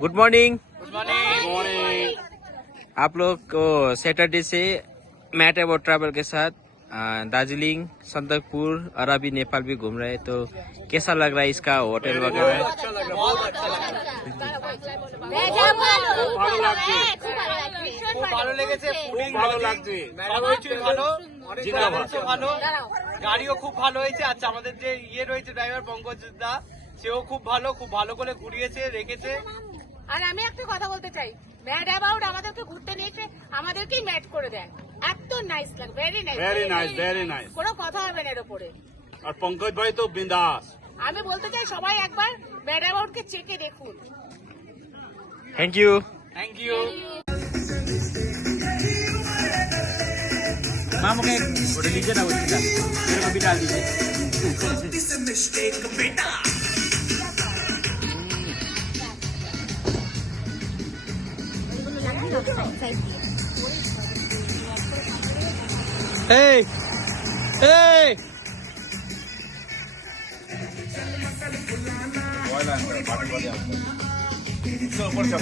Good morning. Good morning. आप लोग को सैटरडे से मैट अबाउट ट्रैवल के साथ दार्जिलिंग, सन्दकपुर और अभी नेपाल भी घूम रहे हैं। तो कैसा लग रहा है इसका होटल वगैरह? ভালো লেগেছে, ফুডিং ভালো লাগছে, ভালো, গাড়িও খুব ভালো হয়েছে। আচ্ছা, আমাদের যে রয়েছে ড্রাইভার পঙ্কজ দা, সেও খুব ভালো করে ঘুরিয়েছে রেখেছে। আর আমি একটা কথা বলতে চাই, ম্যাড অ্যাবাউট আমাদেরকে ঘুরতে নিয়েছে, আমাদেরকেই ম্যাড করে দেয়। এত নাইস লাগে, ভেরি নাইস, কোনো কথা হবে না এর উপরে। আর পঙ্কজ ভাই তো বিন্দাস। আমি বলতে চাই সবাই একবার ম্যাড অ্যাবাউট কে চেকে দেখুন। Thank you. Thank you. मामू के फोटो लीजिए ना, उसका मेरे को भी डाल दीजिए। Hey! Hey! ऊपर से